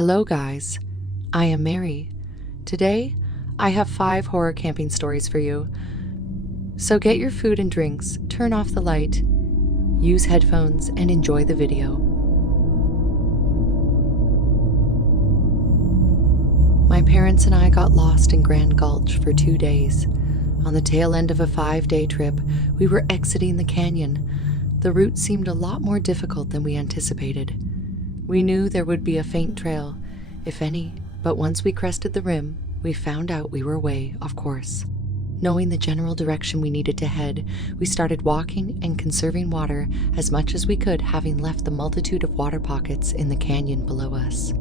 Hello guys, I am Mary. Today, I have 5 horror camping stories for you. So get your food and drinks, turn off the light, use headphones, and enjoy the video. My parents and I got lost in Grand Gulch for 2 days. On the tail end of a 5-day trip, we were exiting the canyon. The route seemed a lot more difficult than we anticipated. We knew there would be a faint trail, if any, but once we crested the rim, we found out we were way off course. Knowing the general direction we needed to head, we started walking and conserving water as much as we could, having left the multitude of water pockets in the canyon below us.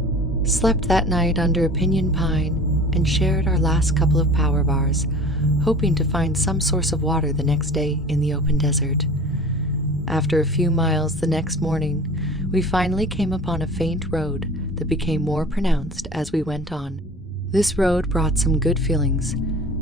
Slept that night under a pinyon pine and shared our last couple of power bars, hoping to find some source of water the next day in the open desert. After a few miles the next morning, we finally came upon a faint road that became more pronounced as we went on. This road brought some good feelings,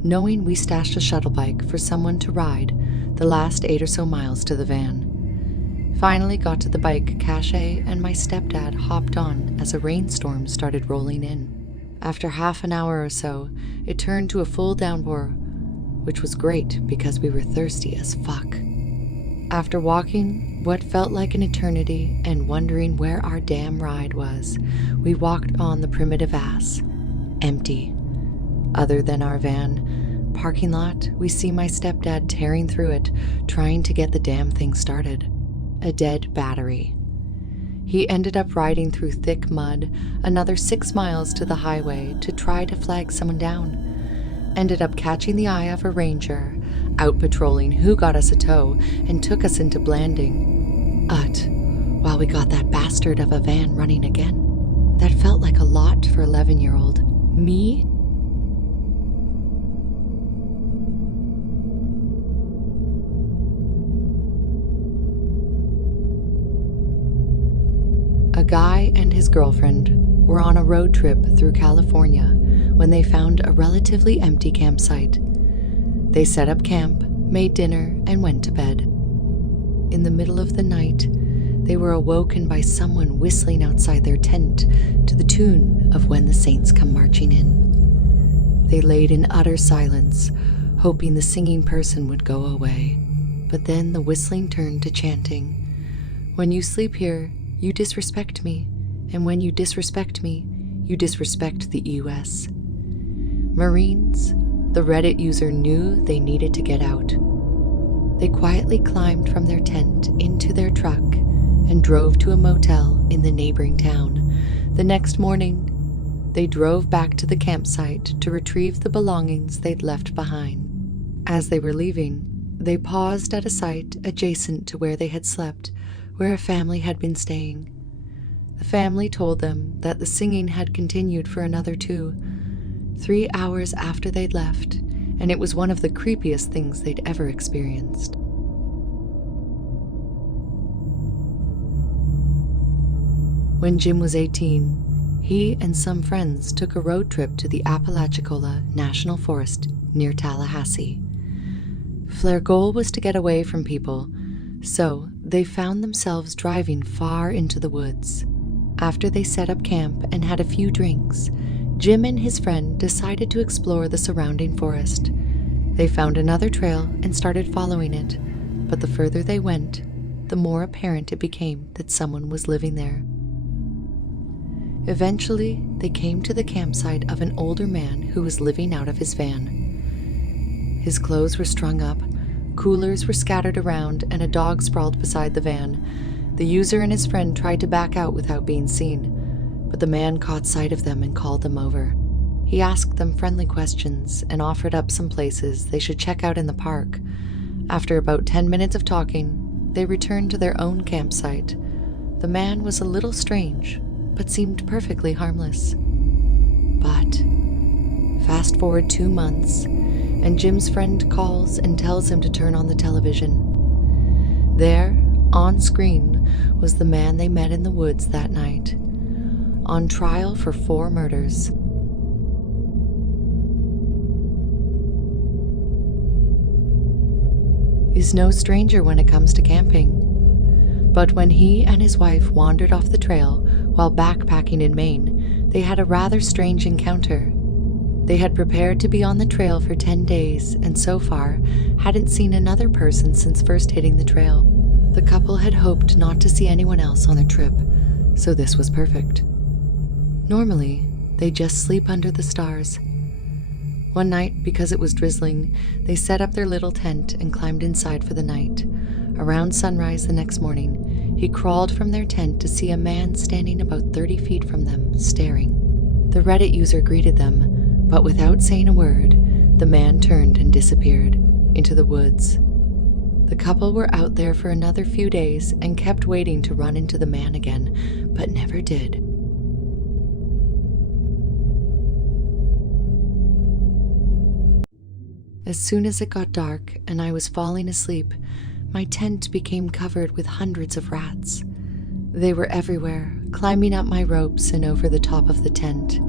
knowing we stashed a shuttle bike for someone to ride the last 8 or so miles to the van. Finally got to the bike cache and my stepdad hopped on as a rainstorm started rolling in. After half an hour or so, it turned to a full downpour, which was great because we were thirsty as fuck. After walking what felt like an eternity and wondering where our damn ride was, we walked on the primitive ass. Empty. Other than our van parking lot, we see my stepdad tearing through it, trying to get the damn thing started. A dead battery. He ended up riding through thick mud another 6 miles to the highway to try to flag someone down. Ended up catching the eye of a ranger, out patrolling who got us a tow and took us into Blanding. While we got that bastard of a van running again. That felt like a lot for 11-year-old me. A guy and his girlfriend were on a road trip through California when they found a relatively empty campsite. They set up camp, made dinner, and went to bed. In the middle of the night, they were awoken by someone whistling outside their tent to the tune of When the Saints Come Marching In. They laid in utter silence, hoping the singing person would go away. But then the whistling turned to chanting. When you sleep here, you disrespect me, and when you disrespect me, you disrespect the U.S. Marines, the Reddit user knew they needed to get out. They quietly climbed from their tent into their truck and drove to a motel in the neighboring town. The next morning, they drove back to the campsite to retrieve the belongings they'd left behind. As they were leaving, they paused at a site adjacent to where they had slept, where a family had been staying. The family told them that the singing had continued for another 3 hours after they'd left, and it was one of the creepiest things they'd ever experienced. When Jim was 18, he and some friends took a road trip to the Apalachicola National Forest near Tallahassee. Their goal was to get away from people, so they found themselves driving far into the woods. After they set up camp and had a few drinks, Jim and his friend decided to explore the surrounding forest. They found another trail and started following it, but the further they went, the more apparent it became that someone was living there. Eventually, they came to the campsite of an older man who was living out of his van. His clothes were strung up, coolers were scattered around, and a dog sprawled beside the van. The user and his friend tried to back out without being seen, but the man caught sight of them and called them over. He asked them friendly questions and offered up some places they should check out in the park. After about 10 minutes of talking, they returned to their own campsite. The man was a little strange, but seemed perfectly harmless. But fast forward 2 months, and Jim's friend calls and tells him to turn on the television. There, on screen, was the man they met in the woods that night, on trial for 4 murders. He's no stranger when it comes to camping. But when he and his wife wandered off the trail while backpacking in Maine, they had a rather strange encounter. They had prepared to be on the trail for 10 days and so far hadn't seen another person since first hitting the trail. The couple had hoped not to see anyone else on their trip, so this was perfect. Normally, they just sleep under the stars. One night, because it was drizzling, they set up their little tent and climbed inside for the night. Around sunrise the next morning, he crawled from their tent to see a man standing about 30 feet from them, staring. The Reddit user greeted them, but without saying a word, the man turned and disappeared into the woods. The couple were out there for another few days and kept waiting to run into the man again, but never did. As soon as it got dark and I was falling asleep, my tent became covered with hundreds of rats. They were everywhere, climbing up my ropes and over the top of the tent.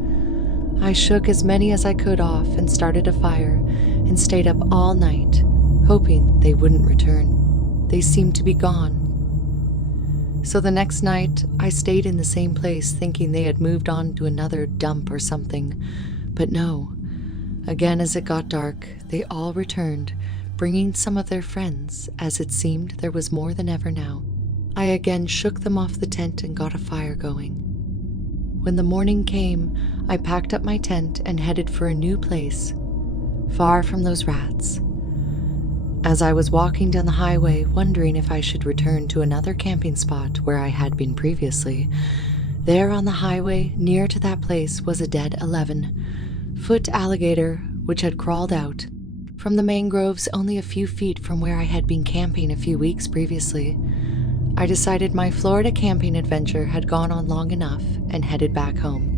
I shook as many as I could off and started a fire and stayed up all night, hoping they wouldn't return. They seemed to be gone. So the next night, I stayed in the same place thinking they had moved on to another dump or something, but no. Again, as it got dark, they all returned, bringing some of their friends, as it seemed there was more than ever now. I again shook them off the tent and got a fire going. When the morning came, I packed up my tent and headed for a new place, far from those rats. As I was walking down the highway, wondering if I should return to another camping spot where I had been previously, there on the highway near to that place was a dead 11-foot alligator which had crawled out from the mangroves only a few feet from where I had been camping a few weeks previously. I decided my Florida camping adventure had gone on long enough and headed back home.